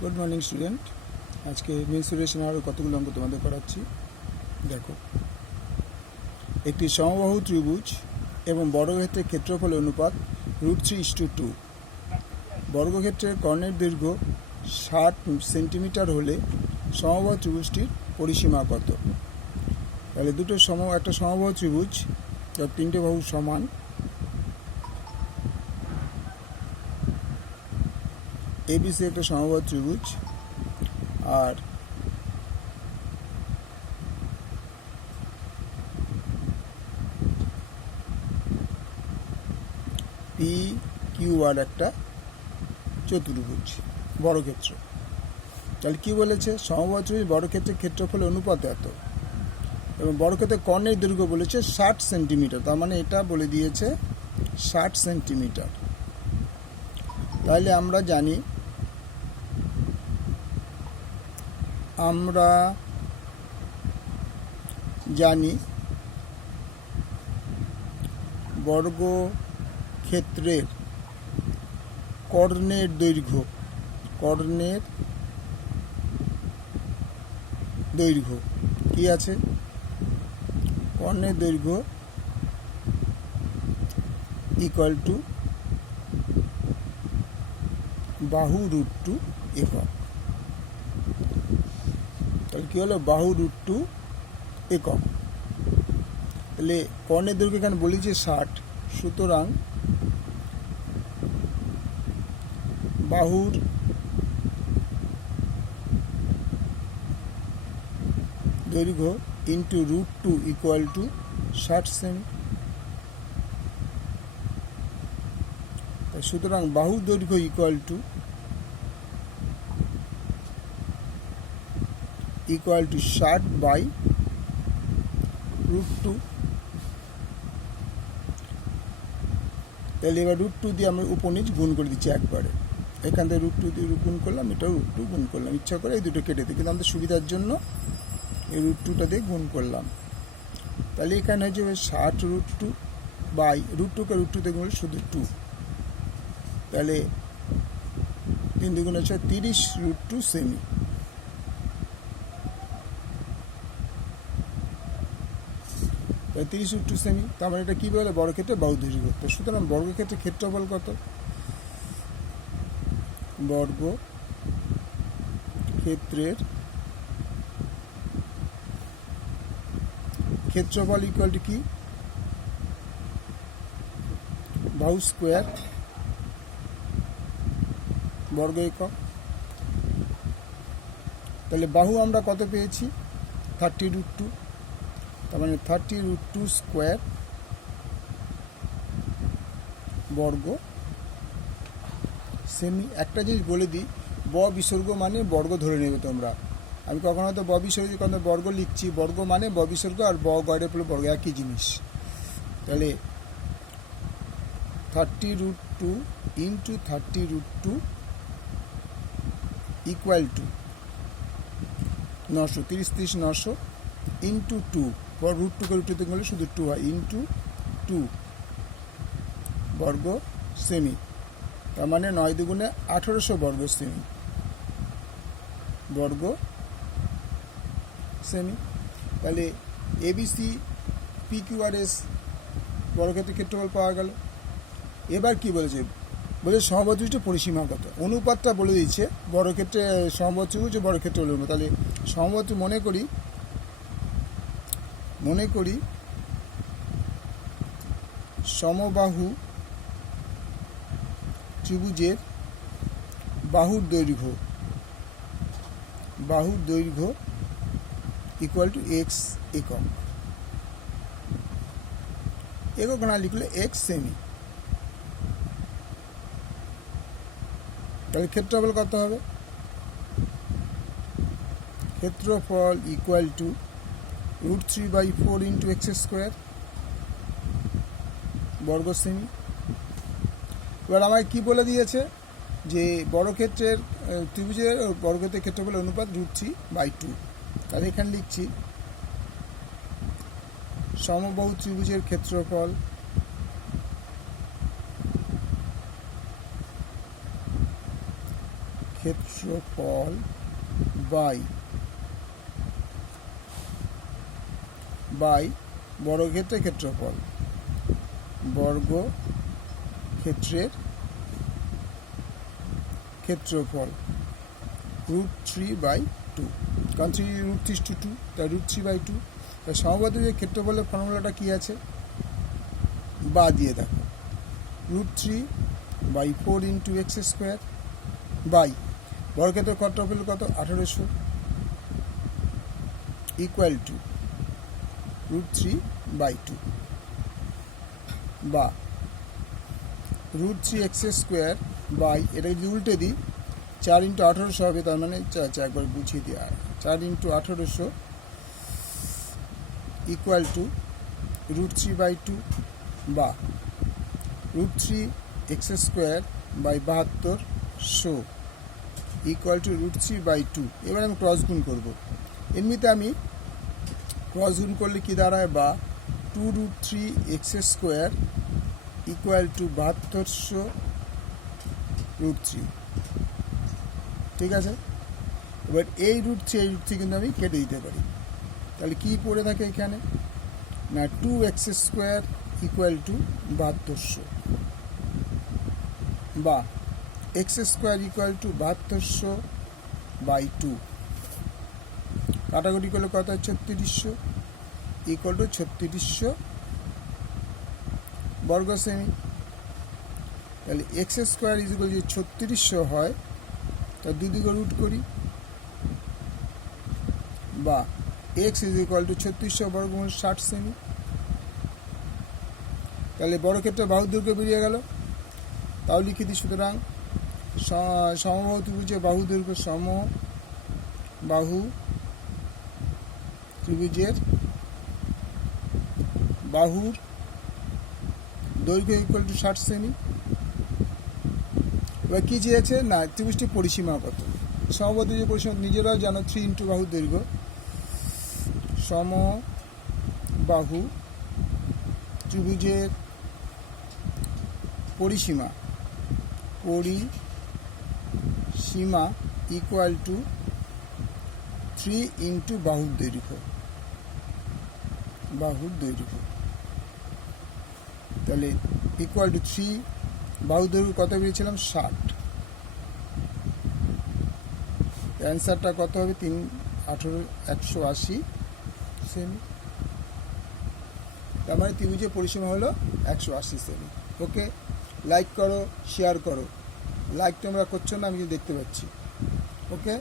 Good morning student. आज के mensuration और कतगुलो अंक तुम्हारे कराচ্ছি। देखो एक समबाहु त्रिभुज एवं बर्गक्षेत्रेर क्षेत्रफल अनुपात √3:2। बर्गक्षेत्रेर कर्णेर दैर्घ्य 60 सेंटीमिटार होले समबाहु त्रिभुजटिर परिसीमा कत? ताहले दुटो एक समबाहु त्रिभुज जार तीनटे बाहु समान, एबीसी एक समबाहु त्रिभुज और पी किউ আর একটা চতুর্ভুজ বর্গক্ষেত্র। তাহলে কি বলেছে? সমবাহু ত্রিভুজ বর্গক্ষেত্রের ক্ষেত্রফল অনুপাত এত এবং বর্গক্ষেত্রের কর্ণের দৈর্ঘ্য বলেছে 60 সেন্টিমিটার, তার মানে এটা বলে দিয়েছে 60 সেন্টিমিটার। তাহলে আমরা জানি বর্গক্ষেত্রের কর্ণের দৈর্ঘ্য কি আছে? কর্ণের দৈর্ঘ্য ইকুয়াল টু বাহু √2 একক। তাহলে কি হলো? বাহু √2 একক। তাহলে কর্ণের দৈর্ঘ্য এখানে বলেছে 60, সুতরাং বাহুর দৈর্ঘ্য ইন্টু √2 ইকুয়াল টু 60 সেমি। সুতরাং বাহুর দৈর্ঘ্য ইকুয়াল টু 60/√2। তাহলে এবার √2 দিয়ে আমরা উপনিচ গুণ করে দিচ্ছি একবারে। এখান থেকে √2 দিয়ে গুণ করলাম, এটাও √2 গুণ করলাম। ইচ্ছা করে এই দুটো কেটে দিই, কিন্তু আমাদের সুবিধার জন্য এই √2টা দিয়ে গুণ করলাম। তাহলে এখানে হয়ে যাবে 60√2/√2কে √2 গুণ শুধু 2। তাহলে 3 2 গুণ 30√2 সেমি। তাই 30√2 সেমি। তার মানে এটা কী বলে? বর্গক্ষেত্রের বাহু দৈর্ঘ্য। তো সুতরাং বর্গক্ষেত্রের ক্ষেত্রফল কত? বর্গক্ষেত্রের ক্ষেত্রফল ইকুয়াল টু কি? বাহু স্কোয়ার বর্গ একক। তাহলে বাহু আমরা কত পেয়েছি? 30√2। তার মানে 30√2 স্কোয়ার বর্গ সেমি। একটা জিনিস বলে দিই, বিসর্গ মানে বর্গ ধরে নেবে তোমরা। আমি কখনো হয়তো বিসর্গ কখনো বর্গ লিখছি, বর্গ মানে বিসর্গ আর গয়ডের পরে বর্গ একই জিনিস। তাহলে 30√2 ইন্টু 30√2 ইকুয়াল টু 900, 30 900 ইন্টু 2, √2কে √2 করলে শুধু 2 হয়, ইন্টু 2 বর্গ সেমি। তার মানে 9 দুগুণে 1800 বর্গ সেমি বর্গ সেমি। তাহলে এবিসি পিকিউআরএস বর্গক্ষেত্রের ক্ষেত্রফল পাওয়া গেল। এবার কি বলেছে? বলেছে সমবাহু ত্রিভুজের পরিসীমা কত? অনুপাতটা বলে দিচ্ছে বর্গক্ষেত্রে সমবাহু ত্রিভুজ ও বর্গক্ষেত্র হল। তাহলে সমবাহু মনে করি সমবাহু ত্রিভুজের বাহুর দৈর্ঘ্য ইকুয়াল টু এক্স একক। একক না লিখলে এক্স সেমি। তাহলে ক্ষেত্রফল কত হবে? ক্ষেত্রফল equal to √3/4 into x square বর্গ সেমি। এবার আমায় কি বলে দিয়েছে? যে বর্গক্ষেত্রের ত্রিভুজের বর্গক্ষেত্রের ক্ষেত্রফল অনুপাত √3/2। তাহলে এখানে লিখছি সমবাহু ত্রিভুজের ক্ষেত্রফল ক্ষেত্রফল বাই বর্গক্ষেত্রের ক্ষেত্রফল, বর্গক্ষেত্রের ক্ষেত্রফল √3/2, কারণ 3√3 তাই √3/2। তাই সমবাহুর ক্ষেত্রফলের ফর্মুলাটা কি আছে বা দিয়ে দেখো, √3/4 × x² বাই বর্গক্ষেত্রের ক্ষেত্রফল কত 1800 ইকুয়াল টু √3/2 বা √3x² বাই, এটা যদি উল্টে দিই 4 × 1800 হবে, তার মানে একবার বুঝিয়ে দিই, 4 × 1800 ইকুয়াল টু √3/2 বা √3x² বাই 7200 ইকুয়াল টু √3/2। এবার আমি ক্রস গুণ করবো। এমনিতে আমি ক্রস গুণ করলে কি দাঁড়ায়, বা 2√3x² ইকুয়াল টু 7200 √3, ঠিক আছে। এবার এই √3 কিন্তু আমি কেটে দিতে পারি, তাহলে কি পড়ে থাকে এখানে না 2x² ইকুয়াল টু 7200 বা x² ইকুয়াল টু 7200/2, কাটাকুটি করলে কত হয় 3600 ইকুয়াল টু 3600 বর্গ সেমি। তাহলে x² ইকুয়াল যদি 3600 হয়, তা দুদিকে রুট করি, বা x ইকুয়াল টু 3600 বর্গমূল 60 সেমি। তাহলে বর্গক্ষেত্রে বাহুর দৈর্ঘ্য বেরিয়ে গেল। তাও লিখে দিই, সুতরাং সমবাহু ত্রিভুজের বাহু দৈর্ঘ্য, সমবাহু ত্রিভুজের বাহুর দৈর্ঘ্য ইকুয়াল টু 60 সেমি। এবার কি চেয়েছে না ত্রিভুজটির পরিসীমা কত, সমবাহু ত্রিভুজের পরিসীমা নিজেরাও জানো, 3 × বাহুর দৈর্ঘ্য, সমবাহু ত্রিভুজের পরিসীমা ইকুয়াল টু 3 × বাহুর দৈর্ঘ্য, তাহলে ইকুয়াল টু 3, বাহুর দৈর্ঘ্য কত পেয়েছিলাম 60, অ্যান্সারটা কত হবে 180 সেমি। তার মানে ত্রিভুজের পরিসীমা হলো 180 সেমি। ওকে, লাইক করো, শেয়ার করো। লাইক তোমরা করছো না, আমি দেখতে পাচ্ছি। ওকে।